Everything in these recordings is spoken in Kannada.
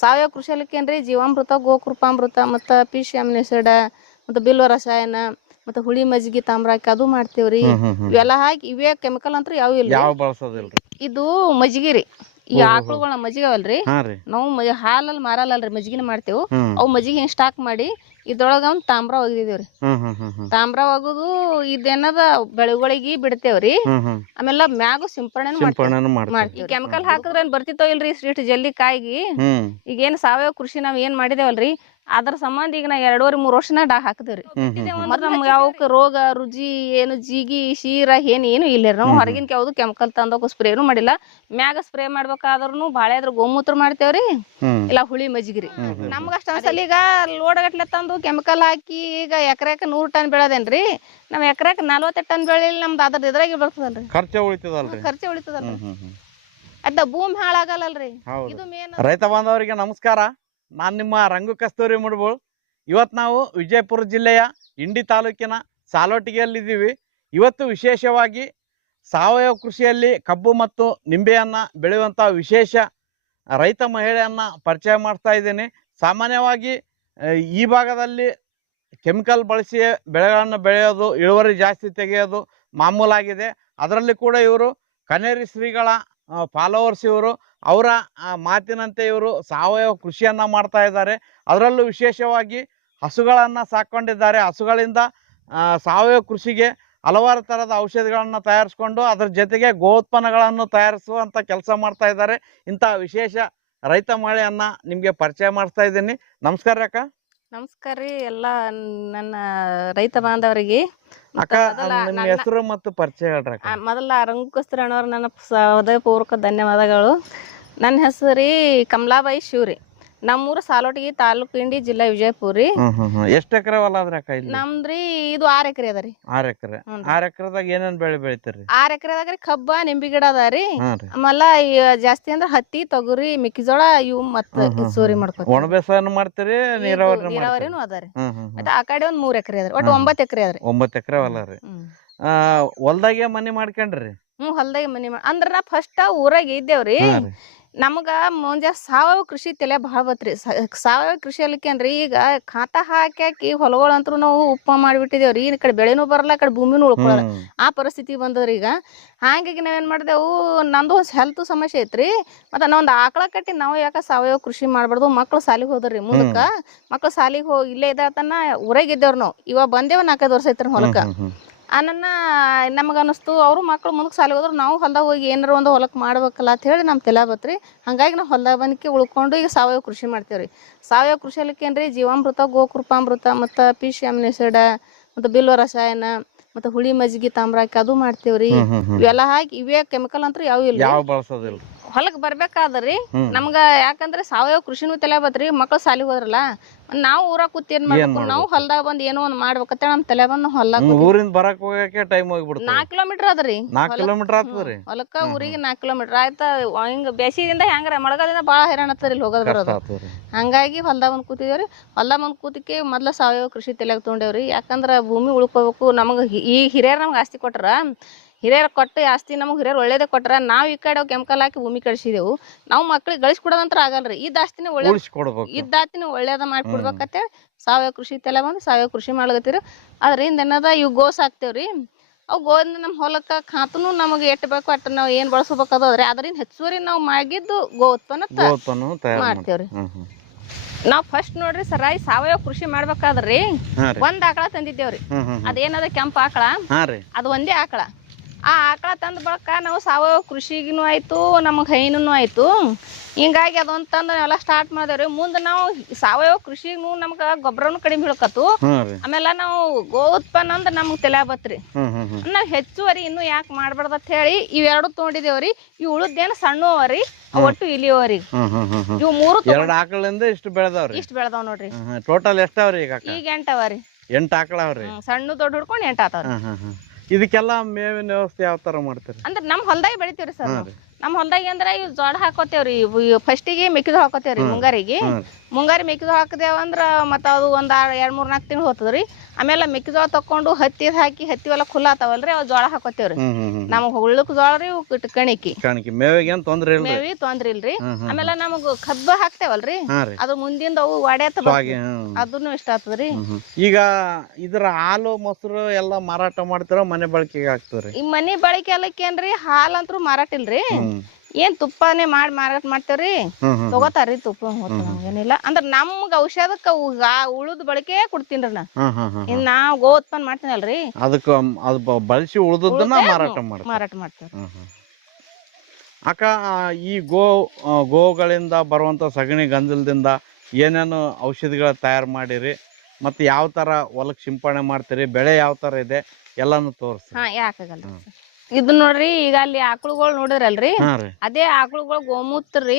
ಸಾವಯವ ಕೃಷಿಯಲ್ಲಿ ಏನ್ರಿ ಜೀವಾಮೃತ, ಗೋಕೃಪಾಮೃತ ಮತ್ತು ಪಿಶ್ ಅಮಿನಿಸೈಡ್ ಮತ್ತು ಬಿಲ್ವ ರಸಾಯನ ಮತ್ತು ಹುಳಿ ಮಜ್ಜಿಗೆ ತಾಮ್ರಾಕಿ ಅದು ಮಾಡ್ತೇವ್ರಿ. ಇವೆಲ್ಲ ಹಾಕಿ ಇವೇ ಕೆಮಿಕಲ್ ಅಂತ ಯಾವ ಇಲ್ಲ. ಯಾವ ಬಳಸೋದಿಲ್ರಿ ಇದು ಮಜ್ಜಿಗೆ ರೀ. ಈ ಆಕಳುಗಳ ಮಜ್ಜಿಗೆ ಅವಲ್ರಿ, ನಾವು ಹಾಲಲ್ಲಿ ಮಾರಲ್ಲಲ್ರಿ, ಮಜ್ಜಿಗೆನ ಮಾಡ್ತೇವೆ. ಅವು ಮಜ್ಜಿಗೆ ಹಿಂಗೆ ಸ್ಟಾಕ್ ಮಾಡಿ ಇದ್ರೊಳಗ ಒಂದು ತಾಮ್ರ ಒಗದಿದೇವ್ರಿ. ತಾಮ್ರ ಒಗದು ಇದೇನದ ಬೆಳೆಗಳಿಗೆ ಬಿಡ್ತೇವ್ರಿ. ಆಮೇಲೆ ಮ್ಯಾಗ ಸಿಂಪರಣೆ ಮಾಡ್ತೀವಿ. ಕೆಮಿಕಲ್ ಹಾಕಿದ್ರೆ ಏನ್ ಬರ್ತಿತ್ತೋ ಇಲ್ರಿ ಇಷ್ಟು ಜಲ್ದಿ ಕಾಯಿಗಿ. ಈಗೇನ್ ಸಾವಯವ ಕೃಷಿ ನಾವ್ ಏನ್ ಮಾಡಿದೇವಲ್ರಿ ಅದ್ರ ಸಂಬಂಧ ಈಗ ನಾ 2.5-3 ವರ್ಷನ ಹಾಕಿದೇವ್ರಿ. ಮತ್ತೆ ನಮ್ಗೆ ಯಾವಕ್ಕೆ ರೋಗ ರುಜಿ ಏನು ಜಿಗಿ ಶೀರ ಏನು ಇಲ್ಲ. ನಾವು ಹೊರಗಿನ ಯಾವ್ದು ಕೆಮಿಕಲ್ ತಂದೋಗ ಸ್ಪ್ರೇನು ಮಾಡಿಲ್ಲ. ಮ್ಯಾಗ ಸ್ಪ್ರೇ ಮಾಡ್ಬೇಕಾದ್ರೂ ಬಾಳೆ ಅದ್ರ ಗೋಮೂತ್ರ ಮಾಡ್ತೇವ್ರಿ, ಇಲ್ಲ ಹುಳಿ ಮಜ್ಜಿಗ್ರಿ. ನಮ್ಗ ಅಷ್ಟ ಅನ್ಸಲ್ಲ. ಈಗ ಲೋಡ್ ಗಟ್ಲೆ ತಂದು ಕೆಮಿಕಲ್ ಹಾಕಿ ಈಗ ಎಕರೆಕ 100 ಟನ್ ಬೆಳೆದೇನ್ರಿ. ನಮ್ ಎಕರೆಕ 40 ಟನ್ ಬೆಳಿಲಿ ನಮ್ದು ಅದ್ರ ಇದ್ರಾಗಿ ಬರ್ತದಲ್ರಿ, ಖರ್ಚೆ ಉಳಿತದಲ್ರಿ. ಅದ ಭೂಮಿ ಹಾಳಾಗಲ್ಲಲ್ರಿ. ಇದು ಮೇನ್. ರೈತ ಬಾಂಧವರಿಗೆ ನಮಸ್ಕಾರ. ನಾನು ನಿಮ್ಮ ರಂಗು ಕಸ್ತೂರಿ ಮುಡ್ಬೋಳ್. ಇವತ್ತು ನಾವು ವಿಜಯಪುರ ಜಿಲ್ಲೆಯ ಇಂಡಿ ತಾಲೂಕಿನ ಸಾಲೋಟಿಗೆಯಲ್ಲಿದ್ದೀವಿ. ಇವತ್ತು ವಿಶೇಷವಾಗಿ ಸಾವಯವ ಕೃಷಿಯಲ್ಲಿ ಕಬ್ಬು ಮತ್ತು ನಿಂಬೆಯನ್ನು ಬೆಳೆಯುವಂಥ ವಿಶೇಷ ರೈತ ಮಹಿಳೆಯನ್ನು ಪರಿಚಯ ಮಾಡ್ತಾ ಇದ್ದೀನಿ. ಸಾಮಾನ್ಯವಾಗಿ ಈ ಭಾಗದಲ್ಲಿ ಕೆಮಿಕಲ್ ಬಳಸಿ ಬೆಳೆಗಳನ್ನು ಬೆಳೆಯೋದು, ಇಳುವರಿ ಜಾಸ್ತಿ ತೆಗೆಯೋದು ಮಾಮೂಲಾಗಿದೆ. ಅದರಲ್ಲಿ ಕೂಡ ಇವರು ಕನೇರಿ ಶ್ರೀಗಳ ಫಾಲೋವರ್ಸ್. ಇವರು ಅವರ ಮಾತಿನಂತೆ ಇವರು ಸಾವಯವ ಕೃಷಿಯನ್ನು ಮಾಡ್ತಾ ಇದ್ದಾರೆ. ಅದರಲ್ಲೂ ವಿಶೇಷವಾಗಿ ಹಸುಗಳನ್ನು ಸಾಕೊಂಡಿದ್ದಾರೆ. ಹಸುಗಳಿಂದ ಸಾವಯವ ಕೃಷಿಗೆ ಹಲವಾರು ಥರದ ಔಷಧಿಗಳನ್ನು ತಯಾರಿಸ್ಕೊಂಡು ಅದರ ಜೊತೆಗೆ ಗೋತ್ಪನ್ನಗಳನ್ನು ತಯಾರಿಸುವಂಥ ಕೆಲಸ ಮಾಡ್ತಾ ಇದ್ದಾರೆ. ಇಂಥ ವಿಶೇಷ ರೈತ ಮಹಿಳೆಯನ್ನು ನಿಮಗೆ ಪರಿಚಯ ಮಾಡಿಸ್ತಾ ಇದ್ದೀನಿ. ನಮಸ್ಕಾರ ಅಕ್ಕ. ನಮಸ್ಕಾರ ರೀ ಎಲ್ಲ ನನ್ನ ರೈತ ಬಾಂಧವರಿಗೆ. ಅಕ್ಕ, ನಿಮ್ಮ ಹೆಸರು ಮತ್ತು ಪರಿಚಯ ಹೇಳ್ರಿ. ಮೊದಲ ರಂಗು ಕಸ್ತೂರಿ ಅಣ್ಣವ್ರ ನನ್ನ ಹೃದಯಪೂರ್ವಕ ಧನ್ಯವಾದಗಳು. ನನ್ನ ಹೆಸರು ರೀ ಕಮಲಾಬಾಯಿ ಶಿವ್ರಿ. ನಮ್ಮೂರು ಸಾಲೋಟಿಗೆ, ತಾಲೂಕು ಇಂಡಿ, ಜಿಲ್ಲಾ ವಿಜಯಪುರ ರೀ. ಎಷ್ಟು ಎಕರೆ ಹೊಲ ಅದ್ರಿ ಅಕ್ಕ? ನಮ್ದ್ರಿ ಇದು 6 ಎಕರೆ ಅದ ರೀ. 6 ಎಕರೆ. 6 ಎಕರೆದಾಗ ಏನೇನ್ ಬೆಳೆ ಬೆಳಿತೀರಿ? 6 ಎಕರೆದಾಗ ರೀ ಕಬ್ಬ, ನಿಂಬೆ ಗಿಡ ಅದ ರೀ. ಆಮೇಲೆ ಜಾಸ್ತಿ ಅಂದ್ರೆ ಹತ್ತಿ, ತೊಗರಿ, ಮೆಕ್ಕೆಜೋಳ ಇವು ಮತ್ತೆ ಸೋರಿ ಮಾಡ್ಕೊತೀವಿ. ಒಣ ಬೇಸಾಯನು ಮಾಡ್ತೀರಿ, ನೀರಾವರಿನೂ ಅದ ರೀ. ಮತ್ತೆ ಆ ಕಡೆ ಒಂದ್ 3 ಎಕರೆ ಅದ್ರಿ. ಒಟ್ಟು 9 ಎಕರೆ ಅದ್ರಿ. 9 ಎಕರೆ ಹೊಲ ರೀ. ಹೊಲ್ದಾಗೆ ಮನೆ ಮಾಡ್ಕೊಂಡ್ರಿ? ಹೊಲ್ದಾಗೆ ಮನೆ ಅಂದ್ರ ನಾ ಫಸ್ಟ್ ಊರಾಗ ಇದ್ದೇವ್ರಿ. ನಮಗ ಮುಂಜಾ ಸಾವಯವ ಕೃಷಿ ತಲೆ ಭಾಳ ಬತ್ರಿ. ಸಾವಯವ ಕೃಷಿ ಅಲ್ಲಿಕೇನ್ರಿ ಈಗ ಖಾತಾ ಹಾಕಿ ಹೊಲಗಳಂತೂ ನಾವು ಉಪ್ಪ ಮಾಡಿಬಿಟ್ಟಿದೇವ್ರಿ. ಈ ಕಡೆ ಬೆಳೆನೂ ಬರಲ್ಲ, ಈ ಕಡೆ ಭೂಮಿನೂ ಉಳ್ಕೊಳ್ಳಲ್ಲ. ಆ ಪರಿಸ್ಥಿತಿ ಬಂದದ್ರಿ ಈಗ. ಹಾಗಾಗಿ ನಾವೇನ್ ಮಾಡಿದೆವು, ನಂದು ಹೆಲ್ತ್ ಸಮಸ್ಯೆ ಐತ್ರಿ. ಮತ್ತೆ ನಾವೊಂದು ಆಕಳ ಕಟ್ಟಿ ನಾವು ಯಾಕೆ ಸಾವಯವ ಕೃಷಿ ಮಾಡ್ಬಾರ್ದು. ಮಕ್ಳು ಸಾಲಿಗೆ ಹೋದ್ರಿ. ಮುಂದಕ್ಕ ಮಕ್ಳು ಸಾಲಿಗೆ ಹೋಗಿ ಇಲ್ಲೇ ಇದ್ದಾತನ ಊರಾಗಿದ್ದೇವ್ರಿ. ನಾವು ಇವಾಗ ಬಂದೇವ 4-5 ವರ್ಷ ಐತ್ರಿ ಹೊಲಕ್ಕ. ನನ್ನ ನಮಗೆ ಅನ್ನಿಸ್ತು ಅವರು ಮಕ್ಳು ಮುಂದಕ್ಕೆ ಸಾಲಿಗೆ ಹೋದ್ರು, ನಾವು ಹೊಲ್ದಾಗ ಹೋಗಿ ಏನಾರ ಒಂದು ಹೊಲಕ್ಕೆ ಮಾಡ್ಬೇಕಲ್ಲ ಅಂತ ಹೇಳಿ ನಮ್ಮ ತಲೆ ಬತ್ರಿ. ಹಾಗಾಗಿ ನಾವು ಹೊಲ್ದಾಗ ಬಂದಕ್ಕೆ ಉಳ್ಕೊಂಡು ಈಗ ಸಾವಯವ ಕೃಷಿ ಮಾಡ್ತೇವ್ರಿ. ಸಾವಯವ ಕೃಷಿಯಲ್ಲಿ ಏನ್ರಿ ಜೀವಾಮೃತ, ಗೋಕೃಪಾಮೃತ ಮತ್ತು ಪಿಶ್ ಅಮಿನಿಸೈಡ್ ಮತ್ತು ಬಿಲ್ವ ರಸಾಯನ ಮತ್ತು ಹುಳಿ ಮಜ್ಜಿಗೆ ತಾಮ್ರಾಕಿ ಅದು ಮಾಡ್ತೇವ್ರಿ. ಇವೆಲ್ಲ ಹಾಕಿ ಇವೇ ಕೆಮಿಕಲ್ ಅಂತ ಯಾವ ಇಲ್ಲ. ಹೊಲಕ್ಕೆ ಬರ್ಬೇಕಾದ್ರಿ ನಮ್ಗ ಯಾಕಂದ್ರೆ ಸಾವಯವ ಕೃಷಿನೂ ತಲೆ ಬತ್ರಿ. ಮಕ್ಳು ಸಾಲಿಗೆ ಹೋದ್ರಲ್ಲ, ನಾವು ಊರಾಗ ಕೂತ್ ಏನ್ ಮಾಡ್ಬೇಕು, ನಾವು ಹೊಲ್ದಾಗ ಬಂದ್ ಏನೋ ಒಂದ್ ಮಾಡ್ಬೇಕಂತ ನಮ್ ತಲೆ ಬಂದ್ ಹೊಲ್ದಾಗ ಊರಿಂದ ಬರಕ್ ಹೋಗಕ್ಕೆ ಟೈಮ್ ಹೋಗ್ಬಿಡ್ತದೆ. 4 ಕಿಲೋಮೀಟರ್ ಅದ್ರಿ. 4 ಕಿಲೋಮೀಟರ್ ಆಗ್ತದ್ರಿ ಹೊಲಕ್ಕ ಊರಿಗೆ 4 ಕಿಲೋಮೀಟರ್ ಆಯ್ತಾ. ಹಿಂಗ ಬೇಸಿಗೆದಿಂದ ಹೆಂಗ್ರ ಮಳೆಗಾಲದಿಂದ ಬಾಳ ಹೈರಾಣ ಆಗ್ತದ್ರಿ ಇಲ್ಲಿ ಹೋಗೋದ್ ಬರೋದು. ಹಂಗಾಗಿ ಹೊಲ್ದಾಗ ಬಂದ್ ಕೂತಿದೇವ್ರಿ. ಹೊಲ್ದಾಗ ಬಂದ್ ಕೂತಿಕ್ಕೆ ಮೊದ್ಲ ಸಾವಯವ ಕೃಷಿ ತಲೆಯಾಗ ತೊಗೊಂಡೇವ್ರಿ. ಯಾಕಂದ್ರ ಭೂಮಿ ಉಳ್ಕೋಬೇಕು. ನಮಗ ಈ ಹಿರಿಯರ್ ನಮ್ಗೆ ಆಸ್ತಿ ಕೊಟ್ರ, ಹಿರಿಯರ್ ಕೊಟ್ಟು ಆಸ್ತಿ ನಮಗೆ ಹಿರಿಯರ್ ಒಳ್ಳೇದೇ ಕೊಟ್ರ. ನಾವು ಈ ಕಡೆ ಕೆಮಿಕಲ್ ಹಾಕಿ ಭೂಮಿ ಕಳಿಸಿದೆವು. ನಾವು ಮಕ್ಳಿಗೆ ಗಳಿಸ್ಕೊಡೋದಂತ್ರ ಆಗಲ್ರಿ. ಇದ್ದ ಆಸ್ತಿನ ಇದ್ದಾಸ್ತಿನ ಒಳ್ಳೇದ ಮಾಡ್ಕೊಡ್ಬೇಕಂತೇಳಿ ಸಾವಯವ ಕೃಷಿ ತಲೆ ಬಂದು ಸಾವಯವ ಕೃಷಿ ಮಾಡ್ಲತ್ತೀರಿ. ಅದರಿಂದ ಏನದ ಇವು ಗೋಸ್ ಹಾಕ್ತೇವ್ರಿ. ಅವು ಗೋದಿಂದ ನಮ್ಮ ಹೊಲಕ್ಕೆ ಖಾತನು ನಮಗೆ ಎಟ್ಟು ಬೇಕು ಅಟ್ಟು ನಾವು ಏನು ಬಳಸ್ಬೇಕಾದ್ರೆ ಅದರಿಂದ ಹೆಚ್ಚುವರಿ ನಾವು ಮಾಡಿದ್ದು ಗೋ ಉತ್ಪನ್ನ ಮಾಡ್ತೇವ್ರಿ. ನಾವ್ ಫಸ್ಟ್ ನೋಡ್ರಿ ಸರಾಯಿ ಸಾವಯವ ಕೃಷಿ ಮಾಡ್ಬೇಕಾದ್ರಿ ಒಂದ್ ಆಕಳ ತಂದಿದ್ದೇವ್ರಿ. ಅದೇನದ ಕೆಂಪ ಆಕಳ, ಅದು ಒಂದೇ ಆಕಳ. ಆ ಆಕಳ ತಂದ ಬಳಕ ನಾವು ಸಾವಯವ ಕೃಷಿಗೂ ಆಯ್ತು, ನಮಗೆ ಹೈನೂ ಆಯ್ತು. ಹಿಂಗಾಗಿ ಅದೊಂದು ತಂದು ನಾವೆಲ್ಲ ಸ್ಟಾರ್ಟ್ ಮಾಡಿದೇವ್ರಿ. ಮುಂದೆ ನಾವು ಸಾವಯವ ಕೃಷಿಗೂ ನಮ್ಗೆ ಗೊಬ್ಬರನು ಕಡಿಮೆ ಬೀಳ್ಕತ್ತು. ಆಮೇಲೆ ನಾವು ಗೋ ಉತ್ಪನ್ನ ಅಂದ್ರೆ ನಮ್ಗೆ ತಲೆ ಬತ್ರಿ. ನಾವು ಹೆಚ್ಚುವರಿ ಇನ್ನು ಯಾಕೆ ಮಾಡ್ಬಾರ್ದು ಅಂತ ಹೇಳಿ ಇವೆರಡು ತೊಗೊಂಡಿದೇವ್ರಿ. ಇವು ಉಳಿದೇನು ಸಣ್ಣ ಅವರಿ, ಒಟ್ಟು ಇಲಿಯವರಿ. ಇವು 3 ಆಕಳಿಂದ ಇಷ್ಟು ಬೆಳೆದಾವ್ ನೋಡ್ರಿ. ಟೋಟಲ್ ಎಷ್ಟಾವ್ರಿ ಈಗ? 8 ಅವರಿ. 8 ಆಕಳ ಅವ್ರಿ. ಸಣ್ಣ ದೊಡ್ಡ ಹಿಡ್ಕೊಂಡು 8 ಆತಾವ್ರಿ. ಇದಕ್ಕೆಲ್ಲ ಮೇವಿನ ವ್ಯವಸ್ಥೆ ಯಾವ ತರ ಮಾಡ್ತೀರಿ? ಅಂದ್ರೆ ನಮ್ ಹೊಲ್ದಾಗ ಬೆಳಿತೀವ್ರಿ ಸರ್. ನಮ್ಮ ಹೊಲ್ದಾಗ ಅಂದ್ರ ಇವ್ ಜೋಳ ಹಾಕೋತೇವ್ರಿ ಫಸ್ಟಿಗೆ ಮೆಕ್ಕಿಜೋಳ ಹಾಕೋತೇವ್ರಿ ಮುಂಗಾರಿಗೆ ಮುಂಗಾರಿ ಮೆಕ್ಕಿಜೋಳ ಹಾಕದೇವಂದ್ರ ಮತ್ತ ಅದು ಒಂದ್ 2-3-4 ತಿಂಗಳು ಹೋಗ್ತದ್ರಿ ಆಮೇಲೆ ಮೆಕ್ಕಿಜೋಳ ತಕೊಂಡು ಹತ್ತಿ ಹಾಕಿ ಹತ್ತಿ ಎಲ್ಲ ಖುಲ್ಲ ಆತಾವಲ್ರಿ ಅವ್ ಜೋಳ ಹಾಕೋತೇವ್ರಿ ನಮಗ್ ಹುಳ್ಳಕ್ ಜೋಳ ರೀ ಕಣಿಕಿ ಮೇವಿಗೆ ತೊಂದ್ರೆ ಮೇವಿ ತೊಂದ್ರೆ ಇಲ್ರಿ ಆಮೇಲೆ ನಮಗ್ ಕಬ್ಬ ಹಾಕ್ತೇವಲ್ರಿ ಅದು ಮುಂದಿಂದ ಅವು ವಾಡ್ಯಾತ ಅದನ್ನು ಇಷ್ಟ ಆಗ್ತದ್ರಿ ಈಗ ಇದ್ರ ಹಾಲು ಮೊಸರು ಎಲ್ಲಾ ಮಾರಾಟ ಮಾಡ್ತಾರ ಮನೆ ಬಳಕೆಗೆ ಹಾಕ್ತಾವ್ರಿ ಈ ಮನಿ ಬಳಕೆ ಎಲ್ಲಕ್ಕೇನ್ರಿ ಹಾಲ್ ಅಂತೂ ಮಾರಾಟ ಇಲ್ರಿ ಏನ್ ತುಪ್ಪನೇ ಮಾರಾಟ ಮಾಡ್ತೇವ್ರಿ ತಗೋತಾರ್ರಿ ತುಪ್ಪ ಏನಿಲ್ಲ ಅಂದ್ರ ನಮ್ಗ ಔಷಧಕ್ಕ ಉಳುದ್ ಬಳಕೆ ಕೊಡ್ತೀನ್ರಿ ನಾ ಇನ್ ನಾ ಗೋ ಉತ್ಪನ್ನ ಮಾಡ್ತೀನಲ್ರಿ ಅದಕ್ಕ ಅದು ಬಳಸಿ ಉಳ್ದದ್ದನ್ನ ಮಾರಾಟ ಮಾಡ್ತೇವ್ರಿ ಅಕ್ಕ ಈ ಗೋಗಳಿಂದ ಬರುವಂತ ಸಗಣಿ ಗಂಜಲದಿಂದ ಏನೇನು ಔಷಧಿಗಳ ತಯಾರು ಮಾಡಿರಿ ಮತ್ತೆ ಯಾವ ತರ ಹೊಲಕ್ ಸಿಂಪಡಣೆ ಮಾಡ್ತೀರಿ ಬೆಳೆ ಯಾವ ತರ ಇದೆ ಎಲ್ಲಾನು ತೋರಿಸಿ ಯಾಕಾಗಲ್ಲ ಇದು ನೋಡ್ರಿ ಈಗ ಅಲ್ಲಿ ಆಕಳುಗಳು ನೋಡಿರಲ್ರಿ ಅದೇ ಆಕಳುಗಳು ಗೋಮೂತ್ರ ರೀ